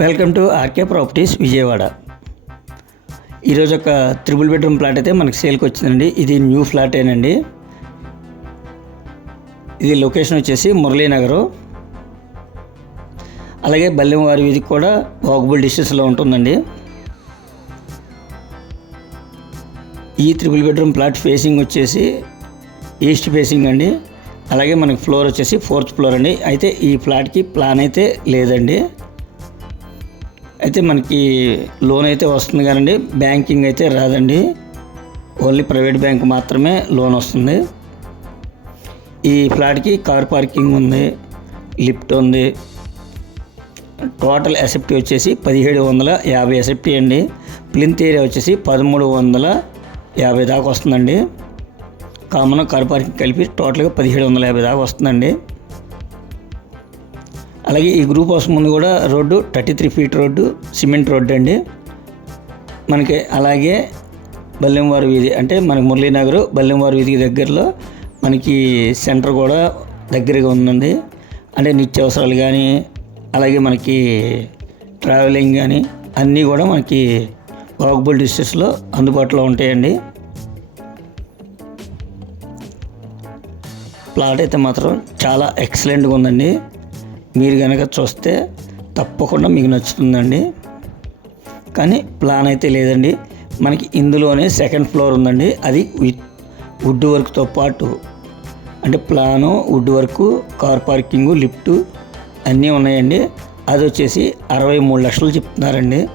Welcome to RK properties Vijayawada. ఈరోజు ఒక triple bedroom flat అయితే మనకి సేల్కి వచ్చిందండి. ఇది న్యూ ఫ్లాట్ ఏనండి. ఇది లొకేషన్ వచ్చేసి మురళీనగర్ అలాగే బల్లెంవారి వీధికి కూడా వాకబుల్ డిస్టెన్స్లో ఉంటుందండి. ఈ త్రిబుల్ బెడ్రూమ్ ఫ్లాట్ ఫేసింగ్ వచ్చేసి ఈస్ట్ ఫేసింగ్ అండి. అలాగే మనకి ఫ్లోర్ వచ్చేసి ఫోర్త్ ఫ్లోర్ అండి. అయితే ఈ ఫ్లాట్కి ప్లాన్ అయితే లేదండి. అయితే మనకి లోన్ అయితే వస్తుంది కానండి. బ్యాంకింగ్ అయితే రాదండి. ఓన్లీ ప్రైవేట్ బ్యాంక్ మాత్రమే లోన్ వస్తుంది. ఈ ఫ్లాట్కి కార్ పార్కింగ్ ఉంది లిఫ్ట్ ఉంది. టోటల్ ఎసెప్టీ వచ్చేసి పదిహేడు వందల యాభై ఎసెప్టీ అండి. ప్లింత్ ఏరియా వచ్చేసి పదమూడు వందల యాభై దాకా వస్తుందండి. కామన్ కార్ పార్కింగ్ కలిపి టోటల్గా పదిహేడు వందల యాభై దాకా వస్తుందండి. అలాగే ఈ గ్రూప్ హౌస్ ముందు కూడా road thirty three feet road cement road అండి. మనకి అలాగే బల్లెంవారి వీధి అంటే మనకి మురళీనగర్ బల్లెంవారి వీధికి దగ్గరలో మనకి సెంటర్ కూడా దగ్గరగా ఉందండి. అంటే నిత్యావసరాలు కానీ అలాగే మనకి ట్రావెలింగ్ కానీ అన్నీ కూడా మనకి వాకబుల్ డిస్టెన్స్లో అందుబాటులో ఉంటాయండి. ప్లాట్ అయితే మాత్రం చాలా ఎక్సలెంట్గా ఉందండి. మీరు కనుక చూస్తే తప్పకుండా మీకు నచ్చుతుందండి. కానీ ప్లాన్ అయితే లేదండి. మనకి ఇందులోనే సెకండ్ ఫ్లోర్ ఉందండి. అది విత్ వుడ్ వర్క్తో పాటు అంటే plan wood work car parking lift అన్నీ ఉన్నాయండి. అది వచ్చేసి అరవై మూడు లక్షలు చెప్తున్నారండి.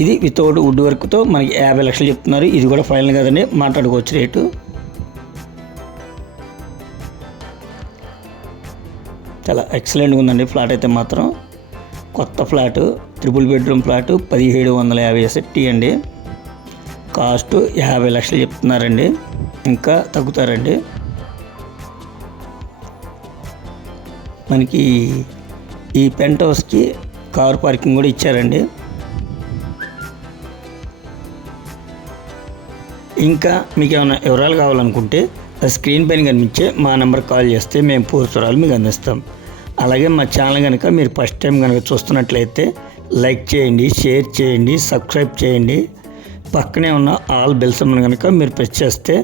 ఇది వితౌట్ వుడ్ వర్క్తో మనకి యాభై లక్షలు చెప్తున్నారు. ఇది కూడా ఫైనల్ కదండి. మాట్లాడుకోవచ్చు రేటు. చాలా ఎక్సలెంట్గా ఉందండి ఫ్లాట్ అయితే మాత్రం కొత్త ఫ్లాటు త్రిపుల్ బెడ్రూమ్ ఫ్లాటు పదిహేడు వందల యాభై సెట్టి అండి. కాస్ట్ యాభై లక్షలు చెప్తున్నారండి. ఇంకా తగ్గుతారండి. మనకి ఈ పెంట్ హౌస్కి కార్ పార్కింగ్ కూడా ఇచ్చారండి. ఇంకా మీకు ఏమైనా వివరాలు కావాలనుకుంటే స్క్రీన్ పైన కనిపించే మా నెంబర్ కాల్ చేస్తే మేము పూర్తురాలు మీకు అందిస్తాం. అలాగే మా ఛానల్ కనుక మీరు ఫస్ట్ టైం కనుక చూస్తున్నట్లయితే లైక్ చేయండి షేర్ చేయండి సబ్స్క్రైబ్ చేయండి. పక్కనే ఉన్న ఆల్ బెల్స్ కనుక మీరు ప్రెస్ చేస్తే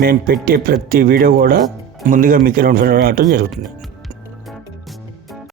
మేము పెట్టే ప్రతి వీడియో కూడా ముందుగా మీకు రావడం జరుగుతుంది.